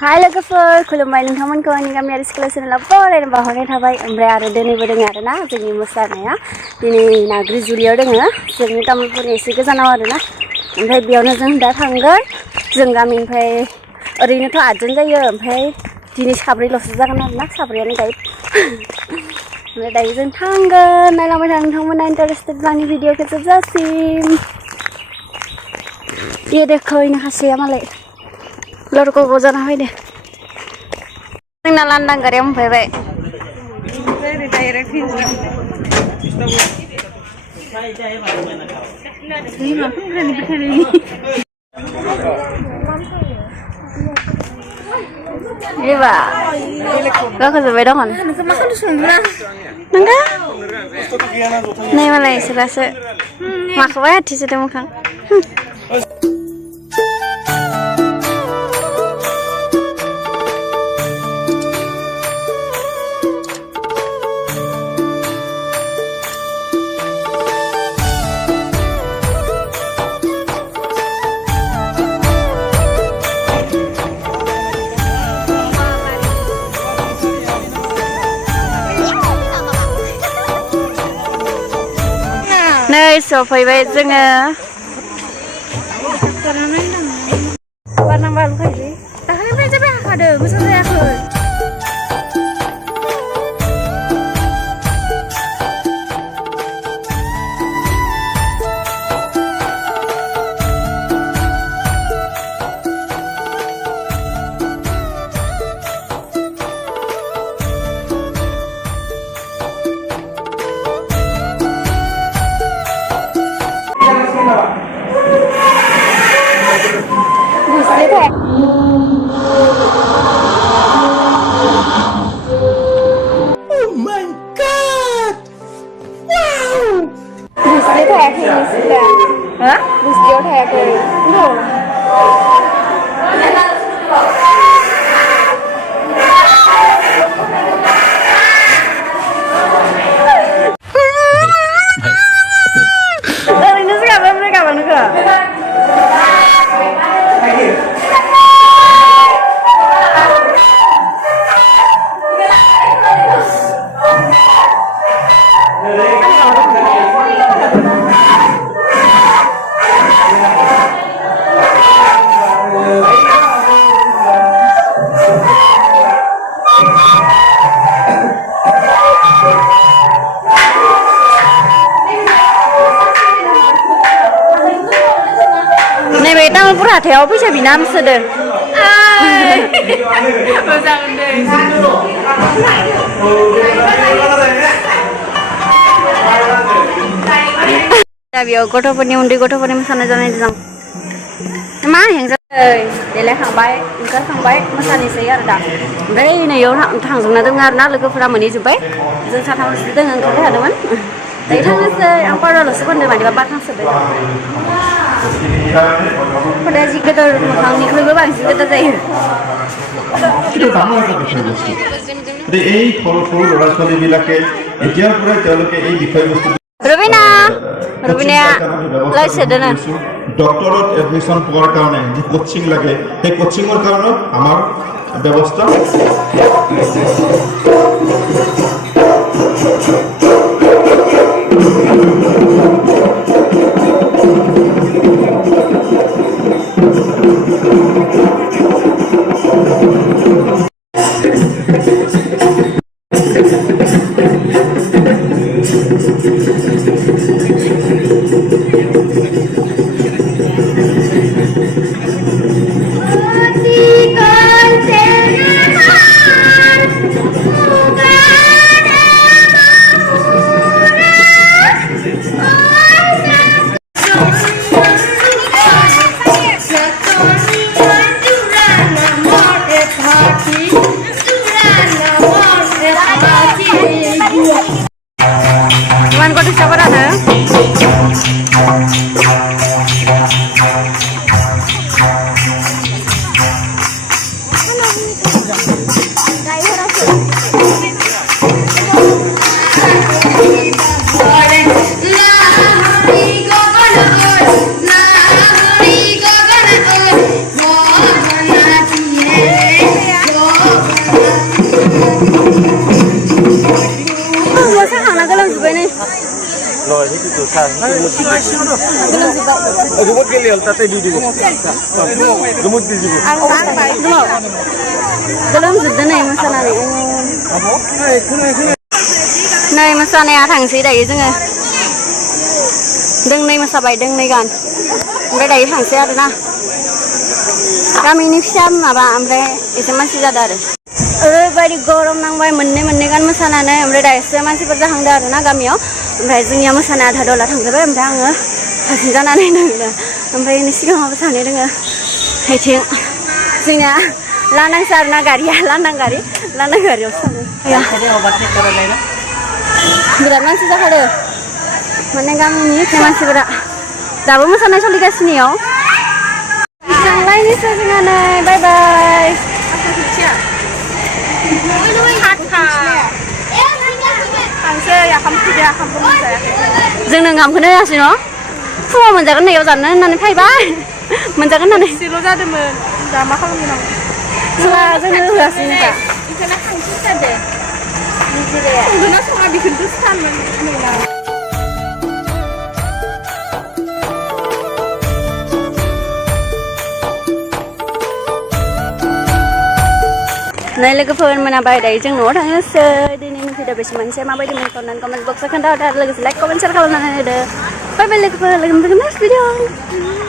Hai लोगोफोर खुलुमबाय नोंथांमोनखौ आंनि गामियारि सिख्ला चेनेलाव बरायनो बावहरनाय थाबाय ओमफ्राय आरो दिनैबो दोङो आरोना जोंनि मोसानाया दिनै नाग्रिजुलियाव दोङो जोंनि तामुलपुरनि एसे गोजानाव आरोना ओमफ्राय बेयावनो जों दा थांगोन जों गामिनिफ्राय ओरैनोथ' 8 जन जायो ओमफ्राय दिनै साब्रैल'सो जागोन आरोना साब्रैयानो गाइड ओमफ्राय दायो जों थांगोन नायलांबाय था नोंथांमोना इन्टारेस्टेड आंनि भिडिअखौ जोबजासिम ये देखो इन हासेया मालाय लरको को जाना फैदो जोंना लांदां गारियाव मोनफैबाय Iba, gak kesebai dong kan? Nengka? Nih malah serasa makanya di situ muka. Nei sofaiबाय जोङो बारनां बारु खायसै दाखालिनिफ्राय जाबाय हाखादो मोजां जायाखै Bustiau kayak तामुलपुर हाथायाव फैसा बिना हामसोदो मोजां दा बेयाव गथ'फोरनि उन्दै गथ'फोरनि मोसानाय जानाय दं मा हेंजायै देलायखांबाय ओंखारखांबाय मोसानोसै आरो दा ओमफ्राय नैयाव थांजोबना दङ आरोना लोगोफोरा मोनहैजोब्बाय जों साथामसो दङ ओंखारबाय थादोंमोन दायो थांनोसै आं पाउडारल'सो फोनदों मानिबा बारखांसोदों खदाया जि गोदोर मोखांनिख्रुइबो बांसिन गोदोर जायो এই ফলফুল ল'ৰা ছোৱালীবিলাকে এতিয়াৰ পৰাই তেওঁলোকে এই বিষয়বস্তু रुबिनाया लाइसेदोनो ডক্টৰত এডমিশ্যন পোৱাৰ কাৰণে যে কোচিং লাগে সেই কোচিঙৰ কাৰণে আমাৰ ব্যৱস্থা सा जुमुत गेले ताते बिदि जुमुत बिदि गोलोमजोबदों नै मोसानानै नै मोसानाया थांसै दायो जोङो दोंनै मोसाबाय दोंनै गान ओमफ्राय दायो थांसै आरोना गामिनि फिसा माबा ओमफ्राय एसे मानसि जादों आरो ओरैबायदि गरम नांबाय मोननै गान मोसानानै ओमफ्राय दायोसो मानसिफोर जाहांदों आरोना गामियाव ओमफ्राय जोंनिया मोसानाय आधा दला थांजोब्बाय ओमफ्राय आङो हारसिं जानानै दङ ओमफ्राय नै सिगाङावबो सानै दङ हैथिं जोंनिया लांदांसो आरोना गारिया लांदां गारियावसो थाङो बिराद मानसि जाखादों माने गामिनि मानसिफोरा दाबो मोसानाय सोलिगासिनोयाव थांलायनोसै जोङो नै बाय बाय जोंनो ओंखामखौनो होआसै न' फुङाव मोनजागोन नैयाव जानो होननानै फैबाय मोनजागोन होननानै एसेल' जादोंमोन दा मा खालामगोन आं जोंनो होआसै नोंखा इखौनो खांसि जादो संदोना सङा बेखौनोथ' सानमोन नोंना नै लोगोफोर मोनाबाय दायो जों न'आव थांनोसै दिनैनि भिडिअ बेसेबांसै माबायदि मोनखौनानै कमेन्ट बक्सआव खोन्थाहरदो आरो लोगोसे लाइक कमेन्ट शेयार खालामनानै होदो बाय बाय लोगोफोर लोगो मोनगोन नेक्स्ट भिडिअ